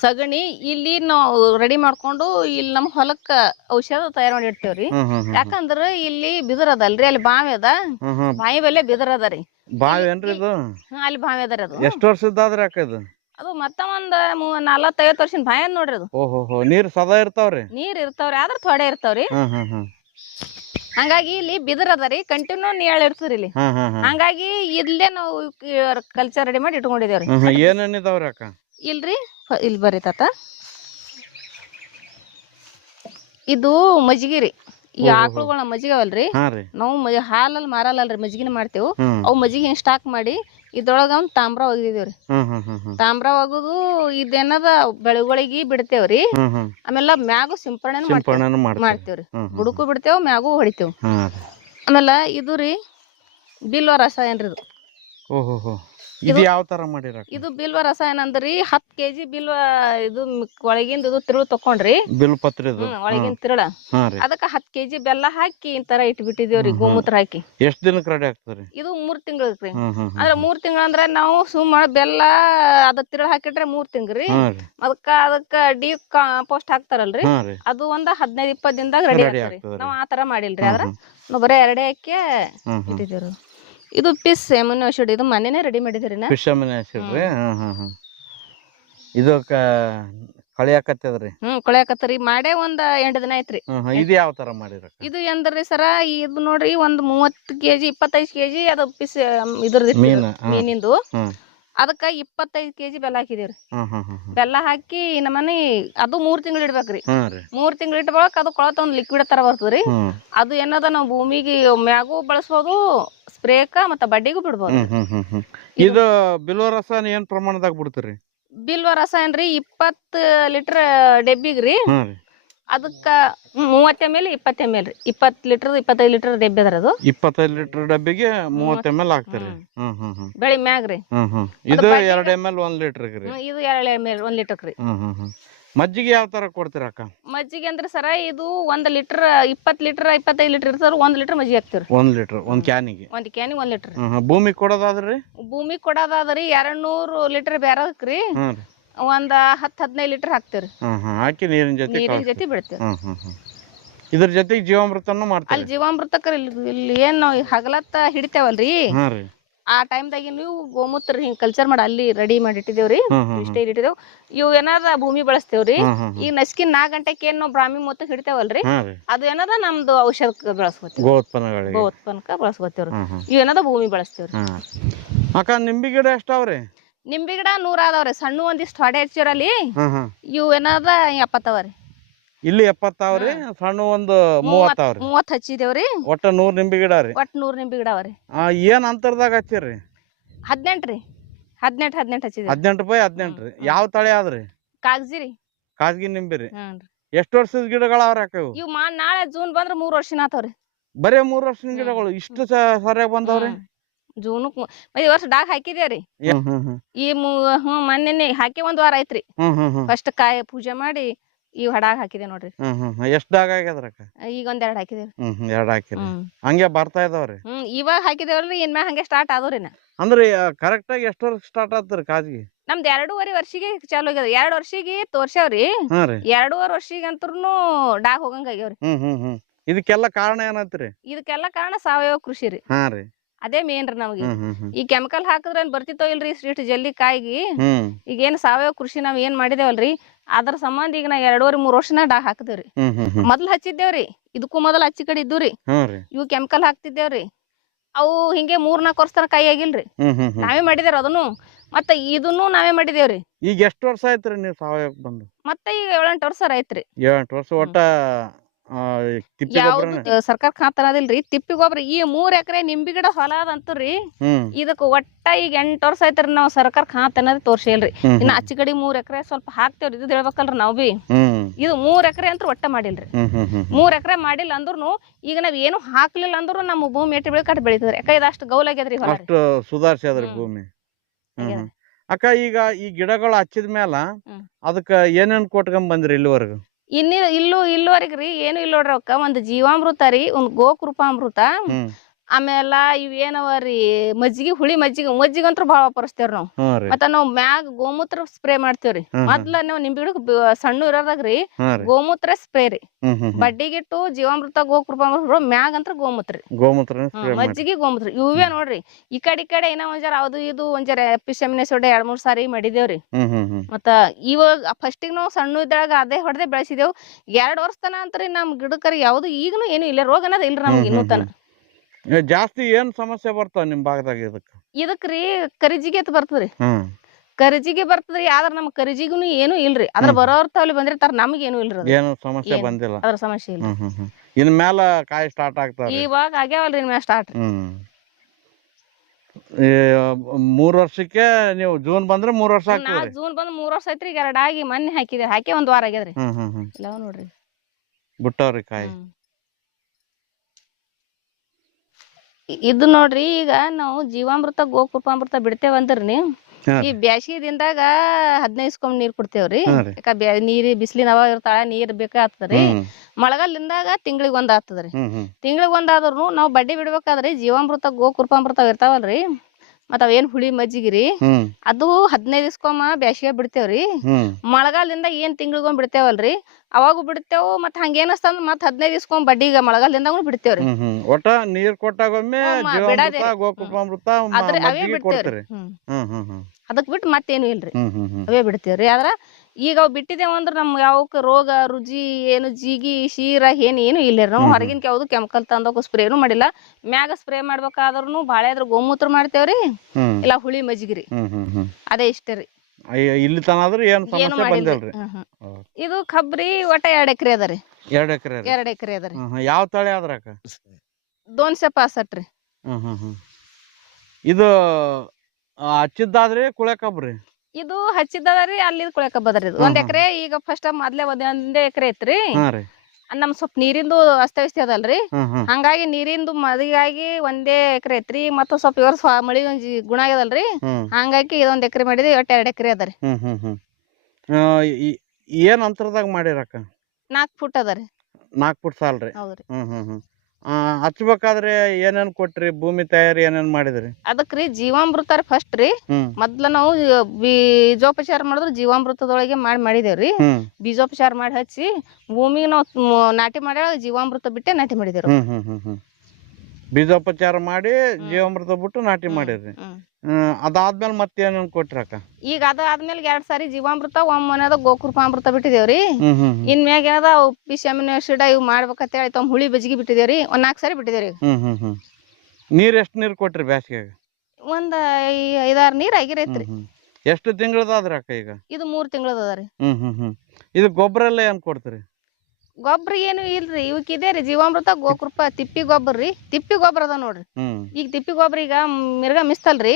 ಸಗಣಿ ಇಲ್ಲಿ ನಾವು ರೆಡಿ ಮಾಡ್ಕೊಂಡು ಇಲ್ಲಿ ನಮ್ ಹೊಲಕ್ಕ ಔಷಧ ತಯಾರು ಮಾಡಿ ಇಡ್ತೇವ್ರಿ ಯಾಕಂದ್ರ ಇಲ್ಲಿ ಬಿದಿರ್ ಅದಲ್ರಿ ಅಲ್ಲಿ ಬಾವಿ ಅದ ಬಾವಿ ಬೆಲೆ ಬಿದಿರ್ ಅದ ರೀ ಬಾವಿ ಏನ್ರಿ ಇದು ಅಲ್ಲಿ ಬಾವಿ ಅದ ರೀ ಅದು ಎಷ್ಟು ವರ್ಷದ್ದಾದ್ರಿ ಅಕ್ಕ ಇದು ಅದು ಮತ್ತ ಒಂದ್ 40-50 ವರ್ಷದ ಬಾವಿ ಅದ್ ನೋಡ್ರಿ ಅದು ಓಹೋ ನೀರ್ ಸದಾ ಇರ್ತಾವ್ರಿ ನೀರ್ ಇರ್ತಾವ್ರಿ ಆದ್ರ ಥೋಡೆ ಇರ್ತಾವ್ರಿ ಹಂಗಾಗಿ ಇಲ್ಲಿ ಬಿದಿರ್ ಅದ ರೀ ಕಂಟಿನ್ಯೂ ನೀಳ್ ಇರ್ತದ್ರಿ ಇಲ್ಲಿ ಹಂಗಾಗಿ ಇಲ್ಲೇ ನಾವು ಕಲ್ಚರ್ ರೆಡಿ ಮಾಡಿ ಇಟ್ಕೊಂಡಿದೇವ್ರಿ ಏನೇನಿದಾವ್ರಿ ಅಕ್ಕ ಇಲ್ರಿ ಇಲ್ಲಿ ಬರ್ರಿ ತಾತ ಇದು ಮಜ್ಗಿ ರೀ ಈ ಆಕಳುಗಳ ಮಜ್ಜಿಗೆ ಅವಲ್ರಿ ನಾವು ಹಾಲಲ್ಲಿ ಮಾರಲ್ಲಲ್ರಿ ಮಜ್ಗಿನ ಮಾಡ್ತೇವು ಅವು ಮಜ್ಜಿಗೆ ಸ್ಟಾಕ್ ಮಾಡಿ ಇದ್ರೊಳಗ ಒಂದ್ ತಾಮ್ರ ಒಗದಿದೇವ್ರಿ ತಾಮ್ರ ಒಗದು ಇದೇನದ ಬೆಳೆಗಳಿಗೆ ಬಿಡ್ತೇವ್ರಿ ಆಮೇಲೆ ಮ್ಯಾಗು ಸಿಂಪಡಣೆ ಮಾಡ್ತೇವ್ರಿ ಬುಡಕು ಬಿಡ್ತೇವ್ ಮ್ಯಾಗು ಹೊಡಿತೇವ್ ಆಮೇಲೆ ಇದು ರೀ ಬಿಲ್ವ ರಸಾಯನ ರೀ ಇದು ಯಾವ ತರ ಮಾಡಿರ ಇದು ಬಿಲ್ವ ರಸಾಯನ ಅಂದ್ರಿ 10 kg ಬಿಲ್ವ ಇದು ಒಳಗಿಂದ ಇದು ತಿರುಳು ತಕೊಂಡ್ರಿ ಬಿಲ್ಪತ್ರಿ ಒಳಗಿನ ತಿರುಳ ಅದಕ್ಕ 10 kg ಬೆಲ್ಲ ಹಾಕಿ ಈ ತರ ಇಟ್ಬಿಟ್ಟಿದೇವ್ರಿ ಗೋಮೂತ್ರ ಹಾಕಿ ಎಷ್ಟ್ ದಿನಕ್ಕೆ ರೆಡಿ ಆಗ್ತದ್ರಿ ಇದು 3 ತಿಂಗ್ಳ್ರಿ ಅಂದ್ರೆ 3 ತಿಂಗಳ ಅಂದ್ರ ನಾವು ಸುಮ್ಮ ಬೆಲ್ಲ ಅದ ತಿರುಳ ಹಾಕಿಟ್ರೆ 3 ತಿಂಗ್ರಿ ಅದಕ್ಕ ಡಿ ಕಾಂಪೋಸ್ಟ್ ಹಾಕ್ತಾರಲ್ರಿ ಅದು ಒಂದ್ 15-20 ದಿನದಾಗ ರೆಡಿ ಆಗ್ತದ್ರಿ ನಾವ್ ಆತರ ಮಾಡಿಲ್ರಿ ಆದ್ರ ನಾವ್ ಬರೀ 2 ಹಾಕಿ ಇಟ್ಟಿದೇವ್ರಿ ಇದು ಪಿಸ್ ಅಮಿನೋ ಆಸಿಡ್ ಇದು ಮನೆನೇ ರೆಡಿ ಮಾಡಿದ್ರಿ ನಾ ಪಿಸ್ ಅಮಿನೋ ಆಸಿಡ್ ರೀ ಇದು ಕಳಿಯಾಕತ್ತದ್ರಿ ಕಳಿಯಾಕತ್ತರಿ ಮಾಡೇ ಒಂದ್ 8 ದಿನ ಆಯ್ತ್ರಿ ಇದು ಯಾವ ತರ ಮಾಡಿರ ಇದು ಎಂದ್ರಿ ಸರ ಇದು ನೋಡ್ರಿ ಒಂದ್ 30 kg 25 kg ಅದು ಪಿಸ್ ಇದ್ರದ್ದು ಮೀನಿಂದು ಅದಕ್ಕ 25 kg ಬೆಲ್ಲ ಹಾಕಿದೇವ್ರಿ ಬೆಲ್ಲ ಹಾಕಿ ನಮ್ಮನೆ ಅದು 3 ತಿಂಗಳು ಇಡ್ಬೇಕ್ರಿ 3 ತಿಂಗಳು ಇಟ್ಟ ಬಳಕ ಅದು ಕೊಳತ ಒಂದ್ ಲಿಕ್ವಿಡ್ ತರ ಬರ್ತದ್ರಿ ಅದು ಏನದ ನಾವು ಭೂಮಿಗೆ ಮ್ಯಾಗೂ ಬಳಸ್ಬೋದು ಸ್ಪ್ರೇಕ ಮತ್ತ ಬಡ್ಡಿಗೂ ಬಿಡ್ಬೋದು ಇದು ಬಿಲ್ವ ರಸಾಯನ ಏನ್ ಪ್ರಮಾಣದಾಗ ಬಿಡ್ತೀರಿ ಬಿಲ್ವ ರಸಾಯನ ರೀ 20 ಲೀಟರ್ ಡೆಬ್ಬಿಗ್ರಿ ಅದಕ್ಕ 30 ml 20 ml ರೀ 20 ಲೀಟರ್ 25 ಲೀಟರ್ ಡಬ್ಬಿ ಅದ್ರ ಅದು 25 ಲೀಟರ್ ಡಬ್ಬಿಗೆ 30 ml ಹಾಕ್ತಾರಿ ಬೆಳಿ ಮ್ಯಾಗ್ರಿ ಇದು 2 ml 1 ಲೀಟರ್ ರೀ ಇದು 2 ml 1 ಲೀಟರ್ ರೀ ಮಜ್ಜಿಗೆ ಯಾವ ತರ ಕೊಡ್ತೀರ ಅಕ್ಕ ಮಜ್ಜಿಗೆ ಅಂದ್ರೆ ಸರ ಇದು 1 ಲೀಟರ್ 20 ಲೀಟರ್ 25 ಲೀಟರ್ ಇರ್ತಾರ 1 ಲೀಟರ್ ಮಜ್ಜಿಗೆ ಹಾಕ್ತಿವ್ರಿ 1 ಲೀಟರ್ ಒಂದ್ ಕ್ಯಾನಿಗೆ 1 ಲೀಟರ್ ಭೂಮಿ ಕೊಡೋದಾದ್ರಿ ಭೂಮಿ ಕೊಡೋದಾದ್ರಿ 200 ಲೀಟರ್ ಬೇರಕ್ರಿ ಒಂದ್ 10-15 ಲೀಟರ್ ಹಾಕ್ತಿವ್ರಿ ಹಾಕಿ ನೀರಿನ ಜೊತೆ ಬಿಡ್ತೇವೆ ಇದ್ರ ಜೊತೆಗೆ ಜೀವಾಮೃತನು ಮಾಡ್ತೀವಿ ಅಲ್ಲಿ ಜೀವಾಮೃತಕ್ಕ ಇಲ್ಲಿ ಏನ್ ನಾವ್ ಹಗಲತ್ತ ಹಿಡಿತೇವಲ್ರಿ ಆ ಟೈಮ್ದಾಗ ನೀವು ಗೋಮೂತ್ರ ಹಿಂಗ್ ಕಲ್ಚರ್ ಮಾಡಿ ಅಲ್ಲಿ ರೆಡಿ ಮಾಡಿ ಇಟ್ಟಿದೇವ್ರಿ ಇಷ್ಟೇ ಇಟ್ಟಿದೇವ್ ಇವ್ ಏನಾರ ಭೂಮಿ ಬಳಸ್ತೇವ್ರಿ ಈಗ ನಸ್ಕಿನ್ 4 ಗಂಟೆಗೆ ಏನ್ ನಾವ್ ಬ್ರಾಹ್ಮಿ ಮೊತ್ತ ಹಿಡಿತೇವಲ್ರಿ ಅದು ಏನದ ನಮ್ದು ಔಷಧಕ್ಕೆ ಬಳಸ್ಕೊತೀವಿ ಗೋ ಉತ್ಪನ್ನಕ್ಕ ಬಳಸ್ಕೊತೇವ್ರಿ ಇವ್ ಏನದ ಭೂಮಿ ಬಳಸ್ತೇವ್ರಿ ಅಕ್ಕ ನಿಂಬಿ ಗಿಡ ಎಷ್ಟಾವ್ರಿ ನಿಂಬಿ ಗಿಡ 100 ಅದಾವ್ರಿ ಸಣ್ಣ ಒಂದಿಷ್ಟು ಹೊಡೆ ಹಚ್ಚಿರಲ್ಲಿ ಇವ್ ಏನದ 70 ಅವರಿ ಇಲ್ಲಿ 70 ಅವ್ರಿ ಸಣ್ಣ ಒಂದು 30 ಅವ್ರಿ 30 ಹಚ್ಚಿದೇವ್ರಿ ಒಟ್ಟ 100 ನಿಂಬಿ ಗಿಡ ರೀ ಒಟ್ಟ 100 ನಿಂಬಿ ಗಿಡ ಅವರಿ ಏನ್ ಅಂತರದಾಗ ಹಚ್ಚಿರಿ 18 ರೀ 18 ಹಚ್ಚಿದ್ರಿ 18 by 18 ರೀ ಯಾವ ತಳಿ ಆದ್ರಿ ಕಾಗಜಿ ರೀ ಕಾಗಜಿ ನಿಂಬಿ ರೀ ಎಷ್ಟು ವರ್ಷದ ಗಿಡಗಳವ್ರಿ ಅಕ್ಕ ಇವ್ ನಾಳೆ ಜೂನ್ ಬಂದ್ರ 3 ವರ್ಷ ಆತವ್ರಿ ಬರೇ 3 ವರ್ಷದ ಗಿಡಗಳು ಇಷ್ಟು ಸರಿಯಾಗಿ ಬಂದವ್ರಿ ಜೂನ್ ಈ ವರ್ಷ ಡಾಗ್ ಹಾಕಿದೇವ್ರಿ ಈ ಮೊನ್ನೆ ಹಾಕಿ 1 ವಾರ ಆಯ್ತ್ರಿ ಫಸ್ಟ್ ಕಾಯಿ ಪೂಜೆ ಮಾಡಿ ಈ ಹಡಾಗ ಹಾಕಿದೆ ನೋಡ್ರಿ ಎಷ್ಟ್ ಡಾಗ್ ಆಗ್ಯದ್ರಕ್ಕ ಈಗ 1 2 ಹಾಕಿದೇವ್ರಿ 2 ಹಾಕಿರಿ ಹಂಗೆ ಬರ್ತಾ ಇದಾವ್ರಿ ಇವಾಗ ಹಾಕಿದೇವಲ್ರಿ ಇನ್ಮ್ಯಾಗ ಹಂಗೆ ಸ್ಟಾರ್ಟ್ ಆದವ್ರಿ ಅಂದ್ರೆ ಕರೆಕ್ಟ್ ಆಗಿ ಎಷ್ಟು ವರ್ಷ ಸ್ಟಾರ್ಟ್ ಆತ್ರಿ ಕಾಜಿಗೆ ನಮ್ದು 2.5 ವರ್ಷಿಗೆ ಚಾಲು ಆಗ್ಯದ 2 ವರ್ಷಿಗೆ ತೋರ್ಸ್ಯಾವ್ರಿ 2.5 ವರ್ಷಿಗೆ ಅಂತರ್ನು ಡಾಗ್ ಹೋಗಂಗ ಆಗ್ಯಾವ್ರಿ ಇದಕ್ಕೆಲ್ಲ ಕಾರಣ ಏನತ್ರಿ ಇದಕ್ಕೆಲ್ಲ ಕಾರಣ ಸಾವಯವ ಕೃಷಿ ರೀ ಅದೇ ಮೇನ್ ರೀ ನಮಗೆ. ಈ ಕೆಮಿಕಲ್ ಹಾಕಿದ್ರೆ ಏನ್ ಬರ್ತಿತ್ತೋ ಇಲ್ರಿ ಇಷ್ಟು ಜಲ್ದಿ ಕಾಯಿಗಿ. ಹ್ಮ್ ಈಗ ಏನ್ ಸಾವಯವ ಕೃಷಿ ನಾವ್ ಏನ್ ಮಾಡಿದೇವಲ್ರಿ ಅದ್ರ ಸಂಬಂಧ ಈಗ ನಾ 2.5-3 ವರ್ಷನ ಹಾಕಿದೇವ್ರಿ. ಮೊದ್ಲು ಹಚ್ಚಿದ್ದೇವ್ರಿ, ಇದಕ್ಕೂ ಮೊದಲು ಹಚ್ಚಿ ಕಡೆ ಇದ್ದೂರಿ. ಇವು ಕೆಮಿಕಲ್ ಹಾಕ್ತಿದ್ದೇವ್ರಿ, ಅವು ಹಿಂಗೆ 3-4 ವರ್ಷ ತನ ಕಾಯಿ ಆಗಿಲ್ರಿ. ನಾವೇ ಮಾಡಿದೇವ್ರಿ ಅದನ್ನು, ಮತ್ತೆ ಇದನ್ನು ನಾವೇ ಮಾಡಿದೇವ್ರಿ. ಈಗ ಎಷ್ಟು ವರ್ಷ ಆಯ್ತ್ರಿ ನೀವು ಸಾವಯವಕ್ಕೆ ಬಂದು? ಮತ್ತೆ ಈಗ 7-8 ವರ್ಷ ಆಯ್ತ್ರಿ. 7-8 ವರ್ಷ. ಒಟ್ಟ ತಿಪ್ಪಿ ಯಾವ್ದು ಸರ್ಕಾರ ಖಾತರದಿಲ್ರಿ ತಿಪ್ಪಿ ಗೊಬ್ಬರ. ಈ 3 ಎಕರೆ ನಿಂಬಿ ಗಿಡ ಹೊಲ ಅದಂತ್ರಿ, ಇದಕ್ ಒಟ್ಟ ಈಗ 8 ವರ್ಷ ಆಯ್ತ್ರಿ ನಾವ್ ಸರ್ಕಾರ ಖಾತ ಅನ್ನೋದ್ ತೋರ್ಸಿಲ್ರಿ. ಇನ್ನ ಆಚೆ ಕಡೆ 3 ಎಕರೆ ಸ್ವಲ್ಪ ಹಾಕ್ತೇವ್ರಿ, ಇದು ಹೇಳ್ಬೇಕಲ್ರಿ ನಾವ್ ಬಿ. ಇದು 3 ಎಕರೆ ಅಂತ ಒಟ್ಟ ಮಾಡಿಲ್ರಿ. 3 ಎಕರೆ ಮಾಡಿಲ್ಲ ಅಂದ್ರೂ ಈಗ ನಾವ್ ಏನು ಹಾಕ್ಲಿಲ್ಲ ಅಂದ್ರು ನಮ್ಮ ಭೂಮಿ ಎಟ್ಟಿ ಬೆಳೆ ಕಟ್ ಬೆಳಿತದ್ರಿ. ಯಾಕ ಇದಷ್ಟು ಗೌಲಾಗ್ಯದ್ರಿ ಹೊಲ. ಅಷ್ಟು ಸುಧಾರಿಸ್ಯಾದ್ರಿ ಭೂಮಿ. ಅಕ್ಕ ಈಗ ಈ ಗಿಡಗಳು ಹಚ್ಚಿದ ಮ್ಯಾಲ ಅದಕ್ಕ ಏನೇನ್ ಕೊಟ್ಕೊಂಡ್ ಬಂದ್ರಿ ಇಲ್ಲಿವರೆಗೂ? ಇಲ್ಲಿವರೆಗ್ರಿ ಏನು ಇಲ್ಲ ನೋಡ್ರಿ. ಅವಕ್ಕ ಒಂದ್ ಜೀವಾಮೃತ ರೀ, ಒಂದ್ ಗೋಕೃಪಾಮೃತ, ಆಮೇಲ ಇವೇನವರಿ ಮಜ್ಜಿಗೆ, ಹುಳಿ ಮಜ್ಜಿಗೆ ಅಂತೂ ಭಾಳ ವಾಪರಿಸ್ತೇವ್ರಿ ನಾವು. ಮತ್ತ ನಾವ್ ಮ್ಯಾಗ ಗೋಮೂತ್ರ ಸ್ಪ್ರೇ ಮಾಡ್ತೇವ್ರಿ. ಮೊದ್ಲ ನಾವ್ ನಿಂಬೆ ಗಿಡ ಸಣ್ಣ ಇರೋದಾಗ್ರಿ ಗೋಮೂತ್ರ ಸ್ಪ್ರೇ ರೀ, ಬಡ್ಡಿಗಿಟ್ಟು ಜೀವಾಮೃತ ಗೋಕೃಪಾಮೃತ, ಮ್ಯಾಗ ಅಂತ ಗೋಮೂತ್ರ ಮಜ್ಜಿಗೆ ಗೋಮೂತ್ರ ಇವೇ ನೋಡ್ರಿ. ಈ ಕಡೆ ಏನೋ ಒಂಜಾರ ಅದು ಇದು ಒಂಜಾರ ಎಪಿಸೆಮಿನೆ ಸೊಡೆ 2-3 ಸಾರಿ ಮಾಡಿದೇವ್ರಿ. ಮತ್ತ ಇವಾಗ ಫಸ್ಟಿಗೆ ನಾವು ಸಣ್ಣ ಇದ್ದಾಗ ಅದೇ ಹೊಡೆದೇ ಬೆಳೆಸಿದೇವ್. 2 ವರ್ಷ ತನ ಅಂತ್ರಿ ನಮ್ ಗಿಡಕರಿ ಯಾವ್ದು ಈಗನು ಏನು ಇಲ್ಲ, ರೋಗ ಅನ್ನೋದು ಇಲ್ರಿ ನಮ್ಗೆ ಇನ್ನೂ ತನ. ಜಾಸ್ತಿ ಏನ್ ಸಮಸ್ಯೆ ಬರ್ತಾವ ನಿಮ್ ಭಾಗದಾಗ? ಇದಕ್ರಿ ಕರಿಜಿಗೆ ಅಂತ ಬರ್ತದ್ರಿ. ಕರಿಜಿಗೆ ಬರ್ತದ್ರಿ, ಆದ್ರ ನಮ್ ಕರಿಜಿಗೂ ಏನು ಇಲ್ರಿ. ಅದ್ರ ಬರೋರ್ ತಾವ್ಲಿ ಬಂದಿರ್ತಾರ, ನಮ್ಗೇನು ಇಲ್ರಿ, ಏನು ಸಮಸ್ಯೆ ಬಂದಿಲ್ಲ. ಅದ್ರ ಸಮಸ್ಯೆ ಇಲ್ಲ. ಇನ್ ಮ್ಯಾಲ ಕಾಯಿ ಸ್ಟಾರ್ಟ್ ಆಗ್ತಾವ ಇವಾಗ ಆಗ್ಯಾವಲ್ರಿ, ಇನ್ ಮ್ಯಾಲ ಸ್ಟಾರ್ಟ್. 3 ವರ್ಷಕ್ಕೆ ನೀವು ಜೂನ್ ಬಂದ್ರೆ 3 ವರ್ಷ ಆಗ್ತದೆ. ಜೂನ್ ಬಂದ್ 3 ವರ್ಷ ಐತ್ರಿ. ಈಗ 2 ಆಗಿ ಮೊನ್ನೆ ಹಾಕಿದೆ, ಹಾಕಿ 1 ವಾರ ಆಗ್ಯದ್ರಿ. ಇಲ್ಲ ನೋಡ್ರಿ ಬಿಟ್ಟವ್ರಿ ಕಾಯಿ. ಇದು ನೋಡ್ರಿ, ಈಗ ನಾವು ಜೀವಾಮೃತ ಗೋಕೃಪಾಮೃತ ಬಿಡ್ತೇವಂದ್ರಿ, ಈ ಬ್ಯಾಸಿಗೆ ದಿನದಾಗ 15 ಇಸ್ಕೊಂಡ್ ನೀರ್ ಕೊಡ್ತೇವ್ರಿ. ಯಾಕ ನೀರ್ ಬಿಸಿಲಿನ ಅವ ಇರ್ತಾಳ, ನೀರ್ ಬೇಕಾಗ್ತದ್ರಿ. ಮಳೆಗಾಲದಿಂದಾಗ ತಿಂಗಳಿಗೆ 1 ಆಗ್ತದ್ರಿ. ತಿಂಗಳಿಗೆ 1 ಆದ್ರೂ ನಾವು ಬಡ್ಡಿ ಬಿಡ್ಬೇಕಾದ್ರಿ ಜೀವಾಮೃತ ಗೋಕೃಪಾಮೃತ ಇರ್ತಾವಲ್ರಿ, ಮತ್ತ ಅವೇನ್ ಹುಳಿ ಮಜ್ಜಿಗಿರಿ ಅದು 15 ಇಸ್ಕೊಮ್ಮ ಬ್ಯಾಸಿಗೆ ಬಿಡ್ತೇವ್ರಿ. ಮಳೆಗಾಲದಿಂದ ಏನ್ ತಿಂಗಳಿಗೊಮ್ಮೆ ಬಿಡ್ತೇವಲ್ರಿ ಅವಾಗೂ ಬಿಡ್ತೇವ್. ಮತ್ ಹಂಗೇನಸ್ತಂದ್ರ ಮತ್ 15 ಇಸ್ಕೊಂಡ್ ಬಡ್ಡಿಗ ಮಳೆಗಾಲದಿಂದಾಗೂ ಬಿಡ್ತೇವ್ರಿ. ಒಟ್ಟ ನೀರ್ ಕೊಟ್ಟಾಗೊಮ್ಮೆ ಗೋಕೃಪಾಮೃತ ಮಜ್ಜಿಗೆ ಕೊಡ್ತೀರಿ. ಅದಕ್ ಬಿಟ್ಟು ಮತ್ತೇನು ಇಲ್ರಿ, ಅವೇ ಬಿಡ್ತೇವ್ರಿ. ಆದ್ರ ಈಗ ಅವ್ ಬಿಟ್ಟಿದೇವಂದ್ರ ನಮ್ ಯಾವಕ್ ರೋಗ ರುಜಿ ಏನು ಜಿಗಿ ಶೀರ ಏನು ಇಲ್ಲ. ನಾವು ಹೊರಗಿನ ಯಾವ್ದು ಕೆಮಿಕಲ್ ತಂದೋಕು ಸ್ಪ್ರೇನು ಮಾಡಿಲ್ಲ. ಮ್ಯಾಗ ಸ್ಪ್ರೇ ಮಾಡ್ಬೇಕಾದ್ರೂ ಬಾಳೆ ಅದ್ರ ಗೋಮೂತ್ರ ಮಾಡ್ತೇವ್ರಿ, ಇಲ್ಲ ಹುಳಿ ಮಜ್ಜಿಗಿರಿ, ಅದೇ ಇಷ್ಟ ರೀ. ಇಲ್ಲಿ ತನಾದ್ರೂ ಏನು ಸಮಸ್ಯೆ ಬಂದಿಲ್ರಿ. ಇದು ಕಬ್ರಿ ಒಟ್ಟ 2 ಎಕರೆ ಅದರಿ. 2 ಎಕರೆ ಅದರಿ. ಯಾವ ತಳಿ ಅದ್ರಾಕ? 265 ರೀ. ಇದು ಹಚ್ಚಿದ್ದಾದ್ರಿ ಕುಳೆ ಕಬ್ರಿ? ಇದು ಹಚ್ಚಿದ್ದರಿ, ಅಲ್ಲಿ ಕುಳೆ ಕಬ್ಬ ಅದರಿ. 1 ಎಕರೆ ಈಗ ಫಸ್ಟ್ ಮೊದ್ಲೇ 1 ಎಕರೆ ಐತ್ರಿ. ನಮ್ ಸ್ವಲ್ಪ ನೀರಿಂದು ಅಸ್ತವ್ಯಸ್ತ ಅದಲ್ರಿ, ಹಂಗಾಗಿ ನೀರಿಂದು ಮದಿಗಾಗಿ 1 ಎಕರೆ ಐತ್ರಿ. ಮತ್ತ ಸ್ವಲ್ಪ ವರ್ಷ ಮಳಿ ಗುಣ ಆಗ್ಯದಲ್ರಿ, ಹಂಗಾಗಿ ಇದೊಂದ್ ಎಕರೆ ಮಾಡಿದ್ವಿ. 2 ಎಕರೆ ಅದರಿ. ಏನ್ ಅಂತರದಾಗ ಮಾಡಿರಕ್ಕ? 4 ಫುಟ್ ಅದರಿ. 4 ಫುಟ್ ಸಾಲ್ರಿ? ಹೌದ್ರಿ. ಹಚ್ಬೇಕಾದ್ರೆ ಏನೇನ್ ಕೊಟ್ರಿ? ಭೂಮಿ ತಯಾರಿ ಏನೇನ್ ಮಾಡಿದ್ರಿ? ಅದಕ್ರಿ ಜೀವಾಮೃತ ಫಸ್ಟ್ ರೀ. ಮೊದ್ಲ ನಾವು ಬೀಜೋಪಚಾರ ಮಾಡಿದ್ರು ಜೀವಾಮೃತದೊಳಗೆ ಮಾಡಿದೇವ್ರಿ. ಬೀಜೋಪಚಾರ ಮಾಡಿ ಹಚ್ಚಿ ಭೂಮಿಗೆ ನಾವು ನಾಟಿ ಮಾಡ್ಯಾಳ ಜೀವಾಮೃತ ಬಿಟ್ಟೆ ನಾಟಿ ಮಾಡಿದೇವ್ರಿ. ಬೀಜೋಪಚಾರ ಮಾಡಿ ಜೀವಾಮೃತ ಬಿಟ್ಟು ನಾಟಿ ಮಾಡಿದ್ರಿ. ಅದಾದ್ಮೇಲೆ ಮತ್ತೇನೇನ್ ಕೊಟ್ರಕ್ಕ? ಈಗ ಅದಾದ್ಮೇಲೆ 2 ಸಾರಿ ಜೀವಾಮೃತ, ಒಮ್ಮನೆದ ಗೋಕೃಪಾಮೃತ ಬಿಟ್ಟಿದೇವ್ರಿ. ಇನ್ ಮ್ಯಾಗ ಏನದ ಪಿಶಮಿನ ಶಿಡ ಇವ್ ಮಾಡ್ಬೇಕಂತ ಹೇಳಿ ತಮ್ಮ ಹುಳಿ ಬಜ್ಜಿಗೆ ಬಿಟ್ಟಿದೇವ್ರಿ. 4 ಸಾರಿ ಬಿಟ್ಟಿದೇವ್ರಿ. ನೀರ್ ಎಷ್ಟ್ ನೀರ್ ಕೊಟ್ರಿ ಬ್ಯಾಸಿಗೆ? ಒಂದ್ 5-6 ನೀರ್ ಆಗಿರೈತ್ರಿ. ಎಷ್ಟು ತಿಂಗಳದಾದ್ರಿ ಅಕ್ಕ ಈಗ? ಇದು 3 ತಿಂಗಳದರಿ. ಇದು ಗೊಬ್ಬರ ಎಲ್ಲ ಏನ್ ಕೊಡ್ತೀರಿ? ಗೊಬ್ಬರ ಏನು ಇಲ್ರಿ, ಇವಕ್ ಇದೆ ರೀ ಜೀವಾಮೃತ ಗೋಕೃಪ ತಿಪ್ಪಿ ಗೊಬ್ಬರ ರೀ. ತಿಪ್ಪಿ ಗೊಬ್ಬರ ಅದ ನೋಡ್ರಿ. ಈಗ ತಿಪ್ಪಿ ಗೊಬ್ಬರ ಈಗ ಮಿರ್ಗಾ ಮಿಸ್ತಲ್ರಿ,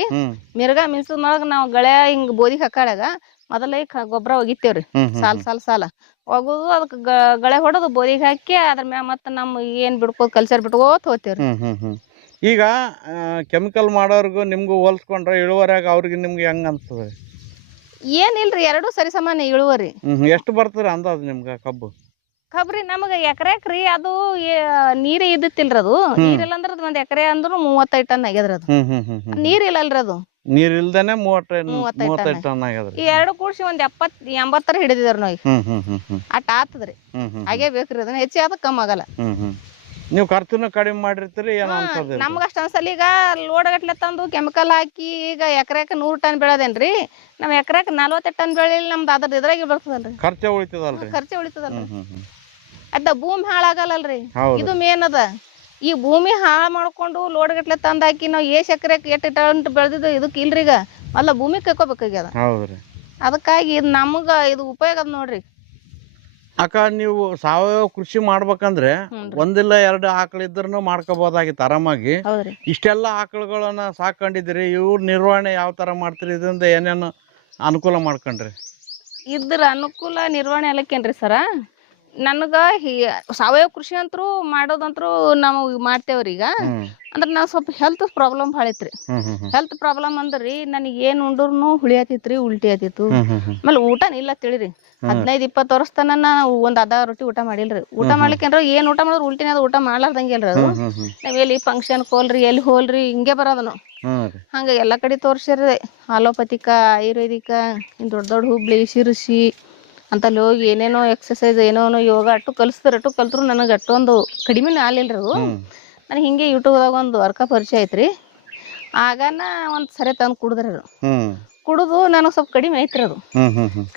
ಮಿರ್ಗಾ ಮಿಸದ್ನೊಳಗ ನಾವ್ ಗಳೆ ಹಿಂಗ್ ಬೋದಿಗೆ ಹಾಕಾಳಾಗ ಮೊದಲೇ ಗೊಬ್ಬರ ಒಗಿತೇವ್ರಿ. ಸಾಲ ಒಗುದು ಅದಕ್ ಗಳೆ ಹೊಡೆದು ಬೋದಿಗೆ ಹಾಕಿ ಅದ್ರ ಮ್ಯಾಗ ಮತ್ತ ನಮ್ ಏನ್ ಬಿಡ್ಕೋದ್ ಕಲ್ಚರ್ ಬಿಟ್ಕೋತ ಹೋಗ್ತೇವ್ರಿ. ಈಗ ಕೆಮಿಕಲ್ ಮಾಡೋರ್ಗು ನಿಮ್ಗೂ ಹೋಲ್ಸ್ಕೊಂಡ್ರ ಇಳುವರಿಯಾಗ ಅವ್ರಿಗೆ ನಿಮ್ಗೆ ಹೆಂಗ ಅನ್ಸ್ತದ? ಏನಿಲ್ರಿ, 2 ಸರಿ ಸಮಾನ ಇಳುವರಿ. ಎಷ್ಟು ಬರ್ತದ್ರಿ ಅಂದಾಜ್ ನಿಮ್ಗ ಕಬ್ಬು? ಕಬ್ರಿ ನಮಗ ಎಕರೆಕ್ರಿ ಅದು ನೀರೇ ಇದ್ದಿತ್ತಿಲ್ರಿ. ಅದು ನೀರಿಲ್ಲ ಅಂದ್ರ 1 ಎಕರೆ ಅಂದ್ರು 35 ಟನ್ ಆಗ್ಯದ್ರಿ. ಅದು ನೀರ್ ಇಲ್ಲಲ್ರಿ, ಅದು ನೀರ್ ಇಲ್ದೇನೆ 35 ಟನ್ ಆಗ್ಯದ್ರಿ. ಈ 2 ಕೂಡ್ಸಿ 70-80 ಹಿಡಿದಿದ್ರಿ ನಾವು. ಅಟ್ ಆತದ್ರಿ. ಹಾಗೆ ಬೇಕ್ರಿ, ಅದನ್ನ ಹೆಚ್ಚಿ ಆದ ಕಮ್ಮಿ ಆಗಲ್ಲ. ನೀವು ಖರ್ಚುನು ಕಡಿಮೆ ಮಾಡಿರ್ತೀರಿ ಏನೋ ಅನ್ಸೋದಿಲ್ಲ. ನಮ್ಗೆ ಅಷ್ಟು ಅನ್ಸಲ್ಲ. ಈಗ ಲೋಡ್ ಗಟ್ಲೆ ತಂದು ಕೆಮಿಕಲ್ ಹಾಕಿ ಈಗ ಎಕರೆಕ್ಕೆ 100 ಟನ್ ಬೆಳೆದೇನ್ರಿ, ನಮ್ಮ ಎಕರೆಕ್ಕೆ 40 ಟನ್ ಬೆಳೆಯಲ್ಲಿ ನಮ್ದು ಅದ್ರ ಇದ್ರಾಗೆ ಬರ್ತದಲ್ರಿ, ಖರ್ಚು ಉಳಿತದಲ್ರಿ. ಖರ್ಚು ಉಳಿತದಲ್ರಿ. ಅದ ಭೂಮಿ ಹಾಳಾಗಲ್ಲಲ್ರಿ, ಹೌದು. ಇದು ಮೇನ್ ಅದ. ಈ ಭೂಮಿ ಹಾಳು ಮಾಡ್ಕೊಂಡು ಲೋಡ್ ಗಟ್ಲೆ ತಂದು ಹಾಕಿ ನಾವು ಎಕರೆಕ್ಕೆ 8 ಟನ್ ಬೆಳೆದಿದ್ದು ಇದಕ್ಕೆ ಇಲ್ರಿ. ಈಗ ಅಲ್ಲ ಭೂಮಿ ಕೈಕೋಬೇಕಾಗ್ಯದ. ಹೌದ್ರಿ. ಅದಕ್ಕಾಗಿ ಇದು ನಮ್ಗೆ ಇದು ಉಪಯೋಗ ಅದ ನೋಡ್ರಿ. ಅಕ್ಕ ನೀವು ಸಾವಯವ ಕೃಷಿ ಮಾಡ್ಬೇಕಂದ್ರೆ ಒಂದಿಲ್ಲ 2 ಆಕಳು ಇದ್ರೂ ಮಾಡ್ಕೋಬಹುದಾಗಿತ್ತು ಆರಾಮಾಗಿ. ಹೌದ್ರಿ. ಇಷ್ಟೆಲ್ಲ ಆಕಳುಗಳನ್ನ ಸಾಕೊಂಡಿದ್ದೀರಿ, ಇವ್ರ ನಿರ್ವಹಣೆ ಯಾವ ತರ ಮಾಡ್ತೀರಿ? ಇದರಿಂದ ಏನೇನು ಅನುಕೂಲ ಮಾಡ್ಕೊಂಡ್ರಿ? ಇದ್ರ ಅನುಕೂಲ ನಿರ್ವಹಣೆ ಅಲ್ಲಕ್ಕೇನ್ರಿ ಸರ, ನನಗೆ ಸಾವಯವ ಕೃಷಿ ಅಂತರೂ ಮಾಡೋದಂತರೂ ನಾವು ಮಾಡ್ತೇವ್ರಿ. ಈಗ ಅಂದ್ರೆ ನಾವು ಸ್ವಲ್ಪ ಹೆಲ್ತ್ ಪ್ರಾಬ್ಲಮ್ ಭಾಳ ಐತ್ರಿ. ಹೆಲ್ತ್ ಪ್ರಾಬ್ಲಮ್ ಅಂದ್ರಿ ನನಗೆ ಏನು ಉಂಡ್ರು ಹುಳಿ ಆತಿತ್ರಿ, ಉಲ್ಟಿ ಆತಿತ್ತು. ಆಮೇಲೆ ಊಟನ ಇಲ್ಲ ತಿಳಿರಿ. 15-20 ವರ್ಷ ತನ ನಾವು ಒಂದು ಅದ ರೊಟ್ಟಿ ಊಟ ಮಾಡಿಲ್ರಿ. ಊಟ ಮಾಡ್ಲಿಕ್ಕೇನ್ರ ಏನು ಊಟ ಮಾಡಿದ್ರು ಉಲ್ಟಿನ ಅದು ಊಟ ಮಾಡ್ಲಾರ್ದಂಗಿಲ್ರಿ. ಅದು ನಾವ್ ಎಲ್ಲಿ ಫಂಕ್ಷನ್ ಹೋಲ್ರಿ ಎಲ್ಲಿ ಹೋಲ್ರಿ ಹಿಂಗೆ ಬರೋದನು. ಹಂಗ ಎಲ್ಲ ಕಡೆ ತೋರ್ಸಿರಿ, ಅಲೋಪತಿಕ, ಆಯುರ್ವೇದಿಕ, ದೊಡ್ಡ ದೊಡ್ಡ ಹುಬ್ಳಿ, ಶಿರ್ಸಿ ಅಂತಲ್ಲಿ ಹೋಗಿ ಏನೇನೋ ಎಕ್ಸಸೈಸ್ ಏನೋ ಯೋಗ ಅಟ್ಟು ಕಲ್ತ್ರು ನನಗೆ ಅಷ್ಟೊಂದು ಕಡಿಮೆನೇ ಆಗ್ಲಿಲ್ರಿ. ಅದು ನನಗೆ ಹಿಂಗೆ ಯೂಟ್ಯೂಬ್ದಾಗ ಒಂದು ಅರ್ಕ ಪರಿಚಯ ಐತ್ರಿ. ಆಗನ ಒಂದು ಸರಿ ತಂದು ಕುಡಿದ್ರಿ. ಅದು ಕುಡಿದು ನನಗೆ ಸ್ವಲ್ಪ ಕಡಿಮೆ ಐತ್ರಿ. ಅದು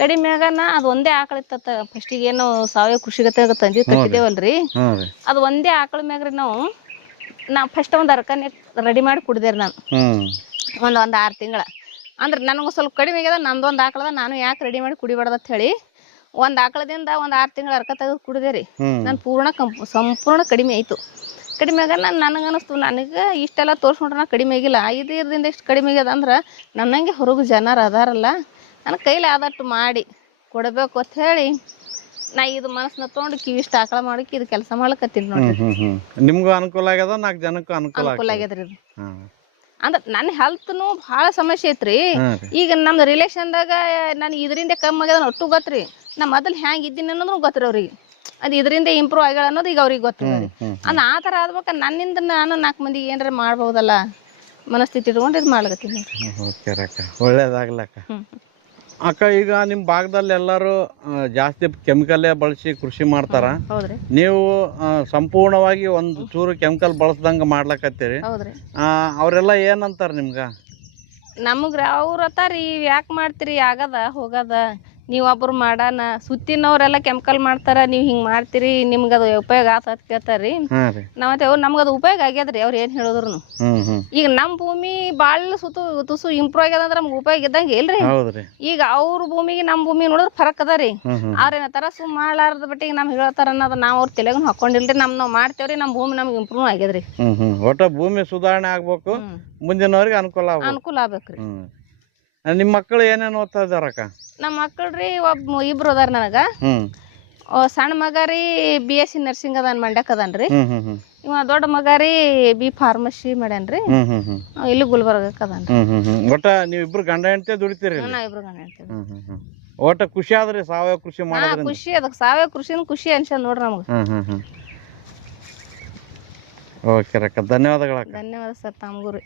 ಕಡಿಮೆ ಆಗನ ಅದು ಒಂದೇ ಆಕಳ ಇತ್ತ. ಫಸ್ಟಿಗೆ ಏನೋ ಸಾವಯವ ಕೃಷಿಗತೆ ತಂದಿ ತಟ್ಟಿದ್ದೇವಲ್ರಿ, ಅದು ಒಂದೇ ಆಕಳ ಮ್ಯಾಗ್ರಿ ನಾವು ಫಸ್ಟ್ ಒಂದು ಅರ್ಕನೆ ರೆಡಿ ಮಾಡಿ ಕುಡ್ದೇರಿ. ನಾನು ಒಂದು 6 ತಿಂಗಳ ಅಂದ್ರೆ ನನಗೆ ಸ್ವಲ್ಪ ಕಡಿಮೆ ಆಗ್ಯದ. ನಂದೊಂದು ಆಕಳದ, ನಾನು ಯಾಕೆ ರೆಡಿ ಮಾಡಿ ಕುಡಿಬಾರ್ದು ಅಂತ ಹೇಳಿ ಒಂದು ಆಕಳದಿಂದ ಒಂದು 6 ತಿಂಗಳ ಅರ್ಕ ತೆಗೆದು ಕುಡಿದೇರಿ. ನಾನು ಸಂಪೂರ್ಣ ಕಡಿಮೆ ಆಯಿತು. ಕಡಿಮೆ ಆಗ ನನಗನ್ನಿಸ್ತು, ನನಗೆ ಇಷ್ಟೆಲ್ಲ ತೋರಿಸ್ಕೊಂಡ್ರೆ ನಾನು ಕಡಿಮೆ ಆಗಿಲ್ಲ. 5 ಇಯರ್ದಿಂದ ಇಷ್ಟು ಕಡಿಮೆ ಆಗ್ಯದ ಅಂದ್ರೆ ನನ್ನಂಗೆ ಹೊರಗೆ ಜನರು ಅದಾರಲ್ಲ, ನನ್ನ ಕೈಲಿ ಆದಷ್ಟು ಮಾಡಿ ಕೊಡಬೇಕು ಅಂತ ಹೇಳಿ ನಾ ಇದು ಮನಸ್ಸನ್ನ ತೊಗೊಂಡು ಕಿವಿಷ್ಟು ಆಕಳ ಮಾಡೋಕೆ ಇದು ಕೆಲಸ ಮಾಡ್ಲಕತ್ತೀನಿ ನೋಡ್ರಿ. ನಿಮ್ಗೂ ಅನುಕೂಲ ಆಗ್ಯದ, 4 ಜನಕ್ಕೂ ಅನುಕೂಲ ಆಗ್ಯದ್ರಿ. ಇದು ಅಂದ್ರೆ ನನ್ನ ಹೆಲ್ತ್ನು ಭಾಳ ಸಮಸ್ಯೆ ಐತ್ರಿ. ಈಗ ನಮ್ದು ರಿಲೇಷನ್ದಾಗ ನಾನು ಇದರಿಂದ ಕಮ್ಮಿ ಆಗ್ಯದ ಒಟ್ಟು ಗೊತ್ತ್ರಿ. ನಾ ಮೊದಲು ಹ್ಯಾಂಗೆ ಇದ್ದೀನಿ ಅನ್ನೋದು ಗೊತ್ತ್ರಿ ಅವ್ರಿಗೆ. ಅದು ಇದರಿಂದ ಇಂಪ್ರೂವ್ ಆಗ್ಯಾಳ ಅನ್ನೋದು ಈಗ ಅವ್ರಿಗೆ ಗೊತ್ತಿಲ್ಲ. ಅಂದ್ರೆ ಆ ಥರ ಆದ್ಬೇಕು ನನ್ನಿಂದ ನಾನು 4 ಮಂದಿಗೆ ಏನಾರ ಮಾಡ್ಬೋದಲ್ಲ ಮನಸ್ಥಿತಿ ಇಟ್ಕೊಂಡು ಇದು ಮಾಡ್ಲತ್ತೀನಿ. ಒಳ್ಳೇದಾಗ್ಲಕ್ಕ. ಅಕ್ಕ ಈಗ ನಿಮ್ಮ ಭಾಗದಲ್ಲಿ ಎಲ್ಲರೂ ಜಾಸ್ತಿ ಕೆಮಿಕಲ್ಲೇ ಬಳಸಿ ಕೃಷಿ ಮಾಡ್ತಾರ. ಹೌದ್ರಿ. ನೀವು ಸಂಪೂರ್ಣವಾಗಿ ಒಂದು ಚೂರು ಕೆಮಿಕಲ್ ಬಳಸ್ದಂಗ ಮಾಡ್ಲಕತ್ತೀರಿ. ಹೌದ್ರಿ. ಅವರೆಲ್ಲ ಏನಂತಾರ ನಿಮ್ಗ? ನಮಗ್ರಿ ಅವ್ರ ಅತ್ತಾರಿ ಯಾಕೆ ಮಾಡ್ತೀರಿ, ಆಗದ ಹೋಗದ, ನೀವೊಬ್ರು ಮಾಡಾನ, ಸುತ್ತಿನವ್ರೆಲ್ಲ ಕೆಮಿಕಲ್ ಮಾಡ್ತಾರ, ನೀವು ಹಿಂಗೆ ಮಾಡ್ತೀರಿ, ನಿಮ್ಗೆ ಅದು ಉಪಯೋಗ ಆತ ಕೇಳ್ತಾರ್ರಿ. ನಾವತ್ತೆ ನಮ್ಗೆ ಅದು ಉಪಯೋಗ ಆಗ್ಯದ್ರಿ ಅವ್ರು ಏನು ಹೇಳಿದ್ರು. ಈಗ ನಮ್ಮ ಭೂಮಿ ಭಾಳ ತುಸು ಇಂಪ್ರೂವ್ ಆಗ್ಯದ ಅಂದ್ರೆ ನಮ್ಗೆ ಉಪಯೋಗ ಇದ್ದಂಗೆ ಇಲ್ರಿ. ಈಗ ಅವ್ರ ಭೂಮಿಗೆ ನಮ್ಮ ಭೂಮಿ ನೋಡಿದ್ರೆ ಫರಕ್ ಅದ ರೀ. ಅವ್ರೇನತ್ತಾರ ಸುಮ್ ಮಾಡ್ಲಾರ್ದ ಬಟ್ಟಿಗೆ ನಮ್ಗೆ ಹೇಳ್ತಾರ ಅನ್ನೋದು ನಾವು ಅವ್ರ ತಲೆಗೂ ಹಾಕೊಂಡಿಲ್ರಿ. ನಾವು ಮಾಡ್ತೇವ್ರಿ, ನಮ್ಮ ಭೂಮಿ ನಮ್ಗೆ ಇಂಪ್ರೂವ್ ಆಗ್ಯದ್ರಿ. ಒಟ್ಟ ಭೂಮಿ ಸುಧಾರಣೆ ಆಗ್ಬೇಕು, ಮುಂದಿನವ್ರಿಗೆ ಅನುಕೂಲ ಆಗ್ಬೇಕ್ರಿ. ನಿಮ್ಮ ಮಕ್ಕಳು ಏನೇನು ಓದ್ತಾ ಇದಾರಕ್ಕ? ನಮ್ಮ ಮಕ್ಕಳ್ರಿ ಇಬ್ರು ಅದಾರ ನನಗ. ಸಣ್ಣ ಮಗ ರೀ BSc ನರ್ಸಿಂಗ್ ಅದಾನ, ಮಂಡ್ಯಕ್ ಅದಾನ್ರಿ. ಇವ ದೊಡ್ಡ ಮಗ ರೀ B ಫಾರ್ಮಸಿ ಮಾಡ್ಯಾನ್ರಿ, ಇಲ್ಲಿ ಗುಲ್ಬರ್ಗಕ್ಕೆ ಅದಾನ್ರಿ. ಒಟ್ಟ ನೀವಿಬ್ರು ಗಂಡ ಹೆಂಡತಿ ದುಡಿತೀರಿ? ನಾ ಇಬ್ರು ಗಂಡ ಹೆಂಡತಿ. ಒಟ್ಟ ಖುಷಿ ಆದ್ರಿ ಸಾವಯವ ಕೃಷಿ ಮಾಡೋದ್ರಿಂದ? ಖುಷಿ ಅದ, ಸಾವಯವ ಕೃಷಿನ ಖುಷಿ ಅನ್ಸದ್ ನೋಡ್ರಿ ನಮ್ಗೆ. ಓಕೆ ರಕ್ಕ, ಧನ್ಯವಾದಗಳಕ್ಕ. ಧನ್ಯವಾದ ಸರ್ ತಮಗೂ ರೀ.